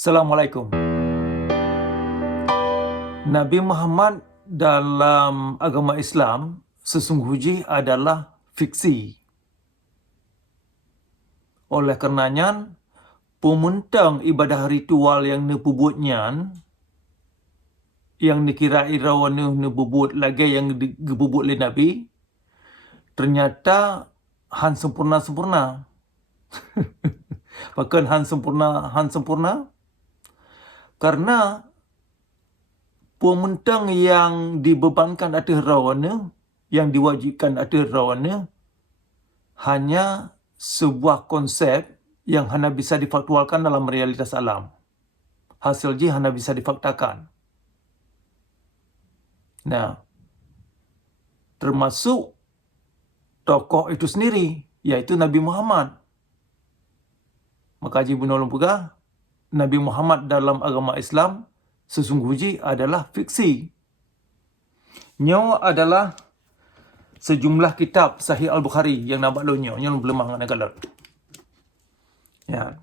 Assalamualaikum. Nabi Muhammad dalam agama Islam sesungguhnya adalah fiksi. Oleh karenanya, pementang ibadah ritual yang diperbuatnya, yang dikira irawan diperbuat lagi yang diperbuat oleh Nabi, ternyata han sempurna-sempurna. Bahkan han sempurna karena pementang yang dibebankan atas rawana, yang diwajibkan atas rawana, hanya sebuah konsep yang hanya bisa difaktualkan dalam realitas alam. Hasilnya hanya bisa difaktakan. Nah, termasuk tokoh itu sendiri, yaitu Nabi Muhammad. Maka Haji Bunolong Pegah, Nabi Muhammad dalam agama Islam sesungguhnya adalah fiksi. Nyo adalah sejumlah kitab Sahih Al-Bukhari yang nampak lo nyo belum mangan kalau. Ya.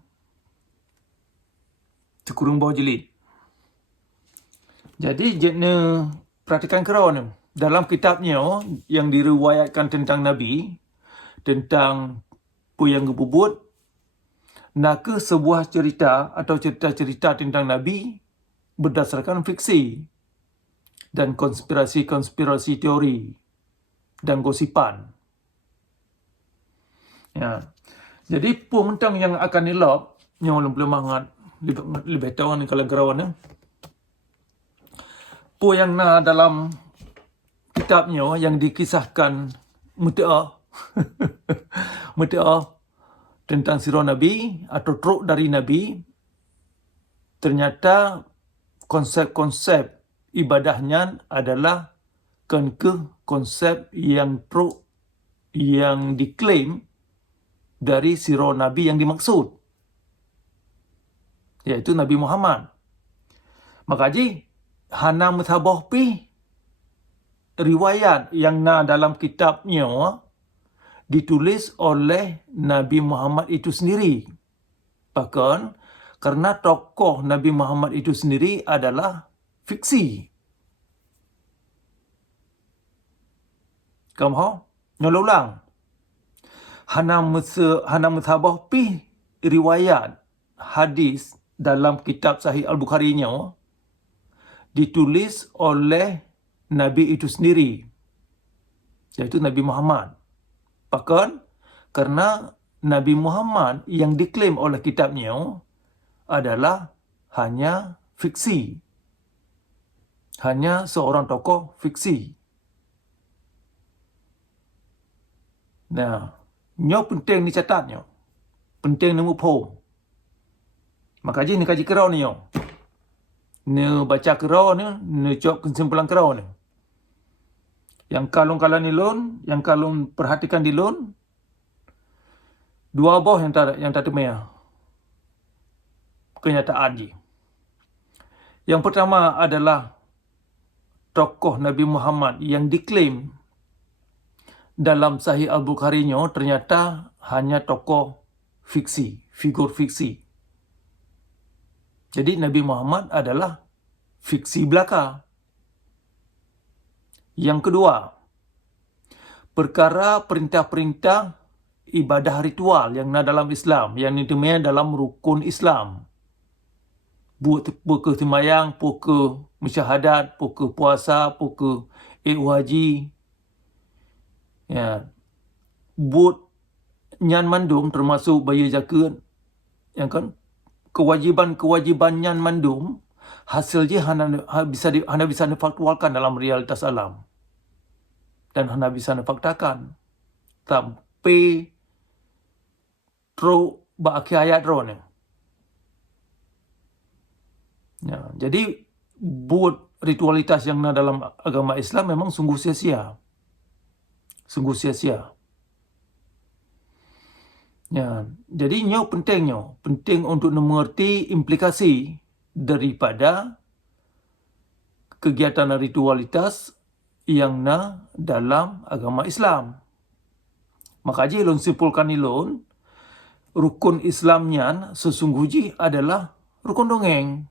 Sekurang bawah jilid. Jadi jene perhatikan kerau ni. Dalam kitabnya yang diriwayatkan tentang Nabi, tentang apa yang gebubut, nak sebuah cerita atau cerita-cerita tentang Nabi berdasarkan fiksi dan konspirasi teori dan gosipan. Ya. Jadi pementang yang akan dilop, yang belum hangat, lebih tahu ni kalau gerawan. Po yang dalam kitabnya yang dikisahkan muta'ah muta'ah tentang sirah Nabi atau truk dari Nabi, ternyata konsep-konsep ibadahnya adalah konsep yang truk yang diklaim dari sirah Nabi yang dimaksud, yaitu Nabi Muhammad. Maka haji hana muthabah pi riwayat yang dalam kitabnya ditulis oleh Nabi Muhammad itu sendiri. Bahkan karena tokoh Nabi Muhammad itu sendiri adalah fiksi. Kamu nyolulang. Hana muthabah pi riwayat hadis dalam kitab Sahih Al-Bukhari-nya ditulis oleh Nabi itu sendiri, yaitu Nabi Muhammad. Bahkan karena Nabi Muhammad yang diklaim oleh kitabnya adalah hanya fiksi. Hanya seorang tokoh fiksi. Nah, nyo penting dicatatnya. Penting nemu pom. Maka ni kaji kerau ni nyo. Ni baca kerau ni cok kesimpulan kerau ni. Yang kalau ni lon, yang kalau perhatikan di lon, dua boh yang tak temaya kenyataan ji. Yang pertama adalah tokoh Nabi Muhammad yang diklaim dalam Sahih Al-Bukhari-nya ternyata hanya tokoh fiksi, figur fiksi. Jadi Nabi Muhammad adalah fiksi belaka. Yang kedua, perkara perintah-perintah ibadah ritual yang dalam Islam, yang ditemui dalam rukun Islam. Buat puka semayang, puka musyahadat, puka puasa, puka haji. Ya. Buat nyan mandum termasuk bayar zakat. Yang kan kewajiban nyan mandum hasilnya hanya bisa difaktualkan dalam realitas alam. Dan hanya bisa difaktakan sampai terus berakhir ayat roh ni. Ya, jadi buat ritualitas yang dalam agama Islam memang sungguh sia-sia. Sungguh sia-sia. Ya, jadi penting untuk mengerti implikasi daripada kegiatan ritualitas yang dalam agama Islam. Maka je lon simpulkan ilon, rukun Islamnya sesungguhnya adalah rukun dongeng.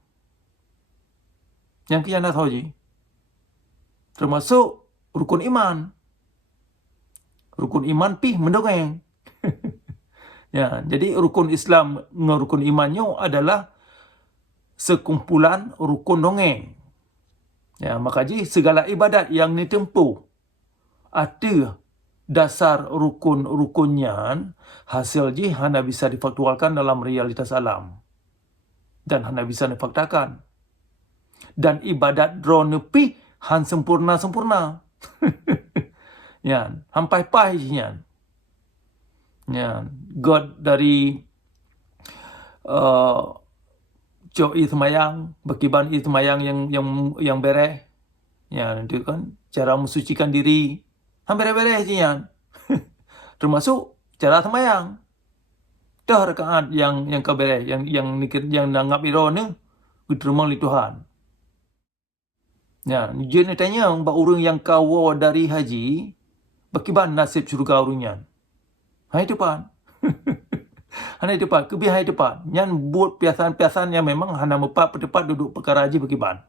Yang kian tahu je. Termasuk rukun iman. Rukun iman pi mendongeng. Ya, jadi rukun Islam dengan rukun imannya adalah sekumpulan rukun dongeng. Ya, maka jadi segala ibadat yang ditempuh ada dasar rukun-rukunnya, hasil ji hanya bisa difaktualkan dalam realitas alam. Dan hanya bisa difaktakan. Dan ibadat drone pi han sempurna-sempurna. Ya, hampai pai jinya. Ya, God dari cok semayang, berkiban semayang yang bereh. Ya, itu kan cara mensucikan diri. Hampir bereh jinya. Termasuk cara semayang. Dah rakaat yang kau bereh, yang nanggap iro ni diterima oleh Tuhan. Ya, dia tanya bak orang yang kau dari haji, berkiban nasib syurga orangnya. Hai depan. Hanya depan, kebiasaan depan. Yang buat piasan-piasan yang memang hanya mepat berdepan duduk perkara haji berkiban.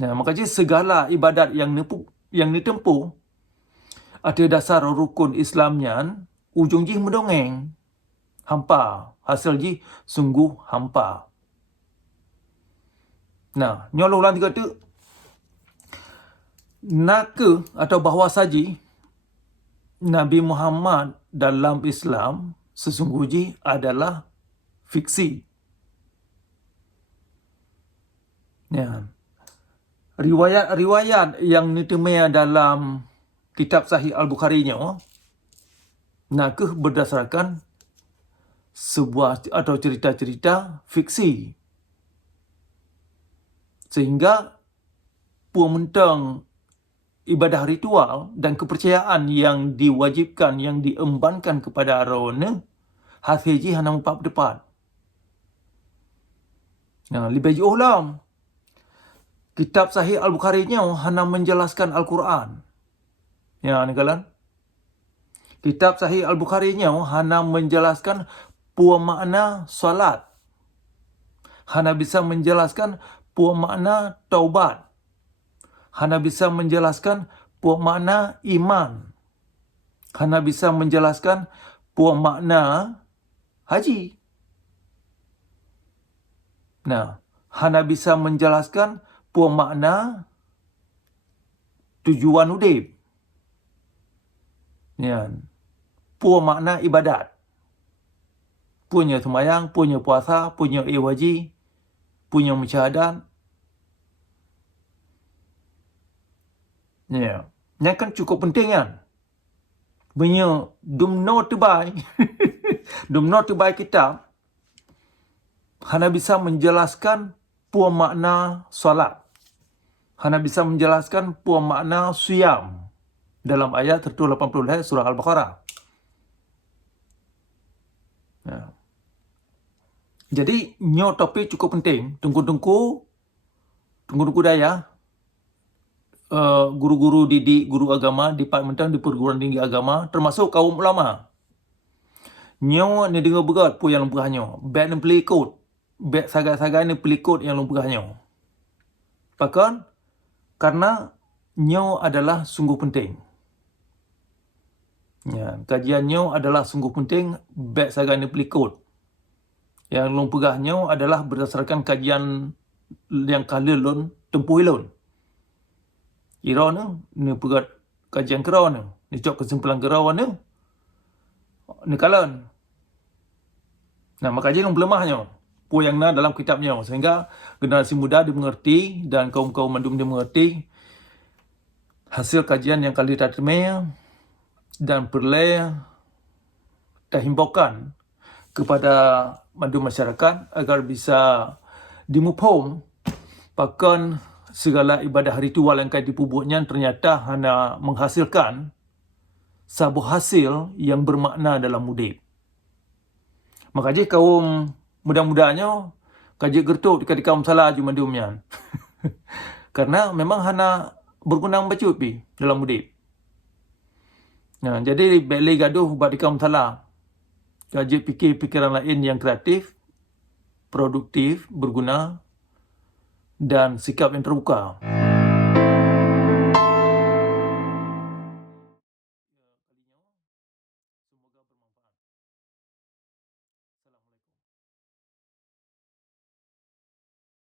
Ya, makanya segala ibadat yang ditempuh ada dasar rukun Islamnya, ujung ji mendongeng. Hampa. Hasil ji sungguh hampa. Nah, nyolong ulang tiga tu. Naka atau bahawa saji Nabi Muhammad dalam Islam sesungguhnya adalah fiksi. Ya. Riwayat-riwayat yang ditemui dalam kitab Sahih Al-Bukhari-nya naka berdasarkan sebuah atau cerita-cerita fiksi. Sehingga pumentang ibadah ritual dan kepercayaan yang diwajibkan, yang diembankan kepada arona, hasil hana mupap depan. Nah, lebih jauh lah. Kitab Sahih Al-Bukhari-nya hana menjelaskan Al-Quran. Ya, ni kalan. Kitab Sahih Al-Bukhari-nya hana menjelaskan puan makna solat. Hana bisa menjelaskan puan makna taubat. Hana bisa menjelaskan puan makna iman. Hana bisa menjelaskan puan makna haji. Nah, hana bisa menjelaskan puan makna tujuan udip. Ya. Puan makna ibadat. Punya semayang, punya puasa, punya iwaji, punya musyahadat. Ya. Yang kan cukup penting kan. Punya dumno terbaik. Dumno terbaik kitab. Hana bisa menjelaskan puan makna solat. Hana bisa menjelaskan puan makna siyam. Dalam ayat 180 surah Al-Baqarah. Ya. Jadi, nyo topik cukup penting. Tunggu-tunggu daya. Guru-guru didik, guru agama, departemen di perguruan tinggi agama, termasuk kaum ulama. Nyo ni dengar berat pun yang lumpurahnya. Baik ni pelikut. Baik sagai-sagai ni pelikut yang lumpurahnya. Bahkan, karena nyo adalah sungguh penting. Ya, kajiannya adalah sungguh penting, baik sagai ni pelikut. Yang lumpurahnya adalah berdasarkan kajian yang kali lun, tempuh lun. Kira ni pegat kajian kerau ni. Ni cok kesimpulan kerau ni. Ni kalan. Nah, maka jadi lemahnya. Pu yang na dalam kitabnya. Sehingga generasi muda dimengerti dan kaum-kaum mandum dimengerti hasil kajian yang kali terima dan perlu dihimbaukan kepada mandum masyarakat agar bisa dimupom bahkan segala ibadah ritual yang kait dipubuhnya ternyata hanya menghasilkan sebuah hasil yang bermakna dalam mudik. Maka je kaum muda-mudanya kaji gertuk dekat kaum salah je mandumnya. Karena memang hanya berguna bacut pi dalam mudik. Nah, jadi beli gaduh buat di kaum salah. Kaji fikir pikiran lain yang kreatif produktif, berguna, dan sikap yang terbuka.